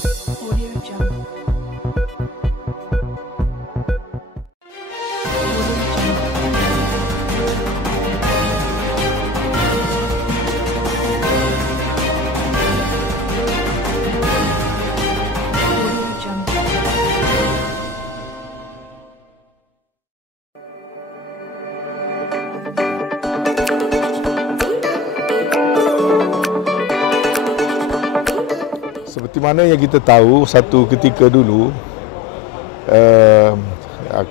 Audio Jungle. Seperti mana yang kita tahu, satu ketika dulu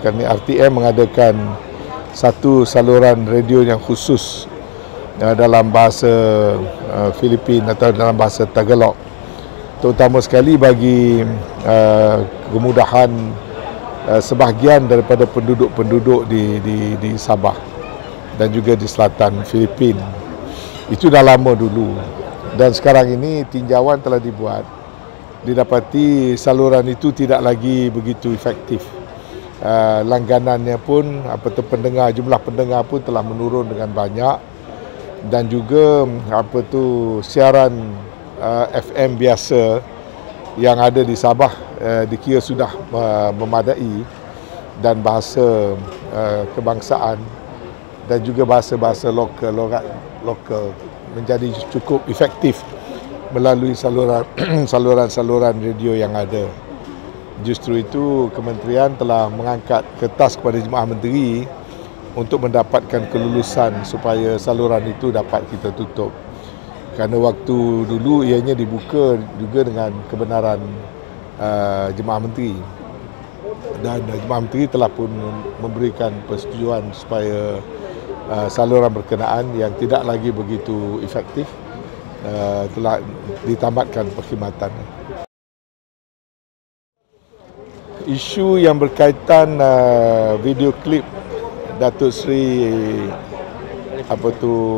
RTM mengadakan satu saluran radio yang khusus dalam bahasa Filipin atau dalam bahasa Tagalog, terutama sekali bagi kemudahan sebahagian daripada penduduk-penduduk di Sabah dan juga di selatan Filipin. Itu dah lama dulu. Dan sekarang ini tinjauan telah dibuat, didapati saluran itu tidak lagi begitu efektif. Langganannya pun, jumlah pendengar pun telah menurun dengan banyak, dan juga siaran FM biasa yang ada di Sabah dikira sudah memadai, dan bahasa kebangsaan dan juga bahasa-bahasa lokal menjadi cukup efektif melalui saluran radio yang ada. Justru itu kementerian telah mengangkat kertas kepada Jemaah Menteri untuk mendapatkan kelulusan supaya saluran itu dapat kita tutup. Kerana waktu dulu ianya dibuka juga dengan kebenaran Jemaah Menteri. Dan Jemaah Menteri telah pun memberikan persetujuan supaya saluran berkenaan yang tidak lagi begitu efektif telah ditamatkan perkhidmatan. Isu yang berkaitan video klip Datuk Seri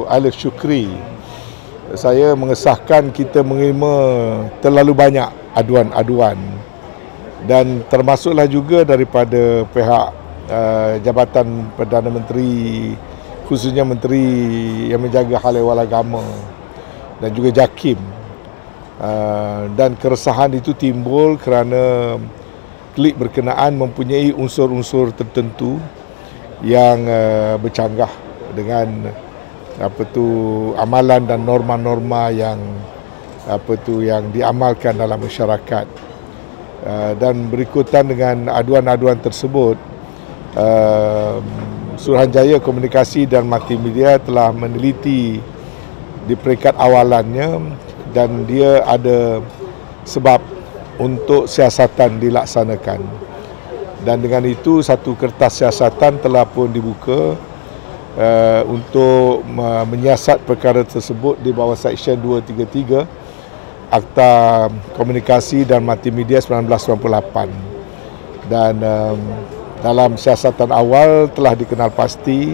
Alif Shukri, saya mengesahkan kita menerima terlalu banyak aduan-aduan, dan termasuklah juga daripada pihak Jabatan Perdana Menteri, khususnya Menteri yang menjaga hal ehwal agama dan juga JAKIM. Dan keresahan itu timbul kerana klip berkenaan mempunyai unsur-unsur tertentu yang bercanggah dengan amalan dan norma-norma yang diamalkan dalam masyarakat. Dan berikutan dengan aduan-aduan tersebut, Suruhanjaya Komunikasi dan Multimedia telah meneliti di peringkat awalannya, dan dia ada sebab untuk siasatan dilaksanakan. Dan dengan itu satu kertas siasatan telah pun dibuka untuk menyiasat perkara tersebut di bawah Seksyen 233 Akta Komunikasi dan Multimedia 1998. Dan dalam siasatan awal telah dikenal pasti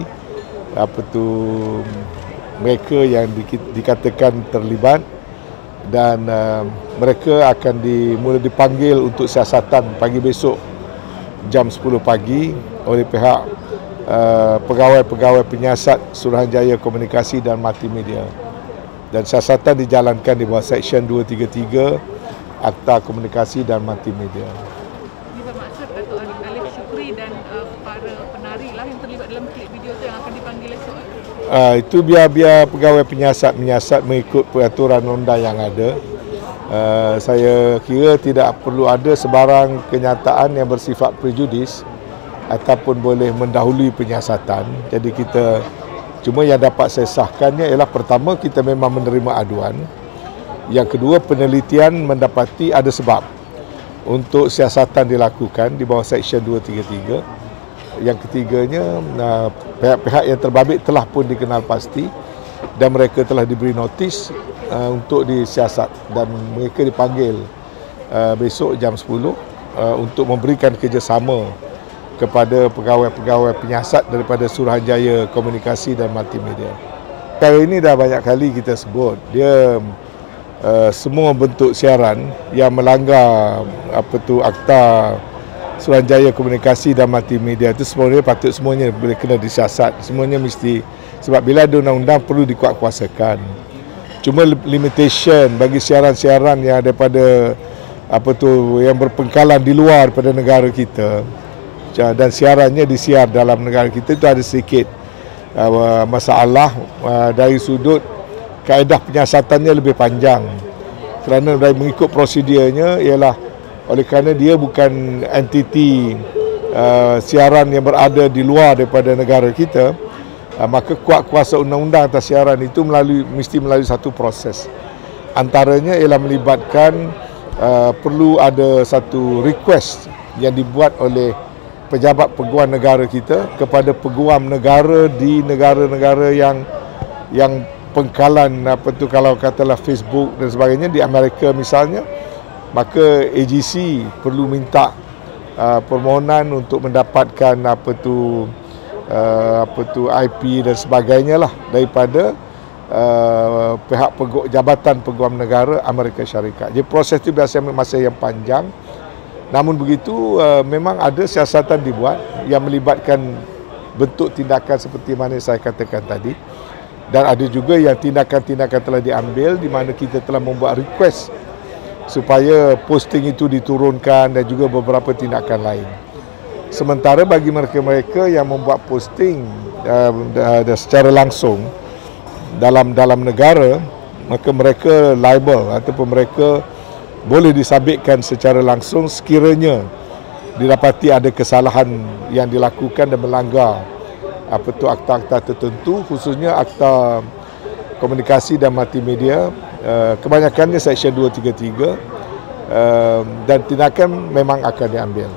mereka yang dikatakan terlibat, dan mereka akan mula dipanggil untuk siasatan pagi besok jam 10 pagi oleh pihak pegawai-pegawai penyiasat Suruhanjaya Komunikasi dan Multimedia. Dan siasatan dijalankan di bawah Seksyen 233 Akta Komunikasi dan Multimedia. Bermaksud Datuk Alif Shukri dan para penari lah yang terlibat dalam klip video itu yang akan dipanggil esok? Itu biar pegawai penyiasat mengikut peraturan undang yang ada. Saya kira tidak perlu ada sebarang kenyataan yang bersifat prejudis ataupun boleh mendahului penyiasatan. Jadi kita cuma yang dapat saya sahkannya ialah, pertama, kita memang menerima aduan. Yang kedua, penelitian mendapati ada sebab untuk siasatan dilakukan di bawah Seksyen 233. Yang ketiganya, pihak-pihak yang terbabit telah pun dikenal pasti dan mereka telah diberi notis untuk disiasat, dan mereka dipanggil besok jam 10 untuk memberikan kerjasama kepada pegawai-pegawai penyiasat daripada Suruhanjaya Komunikasi dan Multimedia. Perkara ini dah banyak kali kita sebut, dia semua bentuk siaran yang melanggar Akta Suruhanjaya Komunikasi dan Multimedia itu semuanya boleh kena disiasat. Semuanya mesti, sebab bila ada undang-undang perlu dikuatkuasakan. Cuma limitation bagi siaran-siaran yang daripada yang berpengkalan di luar daripada negara kita dan siarannya disiar dalam negara kita, itu ada sedikit masalah dari sudut kaedah penyiasatannya lebih panjang. Kerana dari mengikut prosedurnya ialah oleh kerana dia bukan entiti siaran yang berada di luar daripada negara kita, maka kuasa undang-undang atas siaran itu mesti melalui satu proses. Antaranya ialah melibatkan perlu ada satu request yang dibuat oleh pejabat peguam negara kita kepada peguam negara di negara-negara yang pengkalan kalau katalah Facebook dan sebagainya di Amerika misalnya, maka AGC perlu minta permohonan untuk mendapatkan IP dan sebagainya lah daripada pihak Jabatan Peguam Negara Amerika Syarikat. Jadi proses itu biasanya masa yang panjang. Namun begitu memang ada siasatan dibuat yang melibatkan bentuk tindakan seperti mana saya katakan tadi, dan ada juga yang tindakan-tindakan telah diambil di mana kita telah membuat request supaya posting itu diturunkan dan juga beberapa tindakan lain. Sementara bagi mereka-mereka yang membuat posting secara langsung dalam negara, maka mereka liable ataupun mereka boleh disabitkan secara langsung sekiranya didapati ada kesalahan yang dilakukan dan melanggar akta-akta tertentu, khususnya akta komunikasi dan multimedia, kebanyakannya Seksyen 233, dan tindakan memang akan diambil.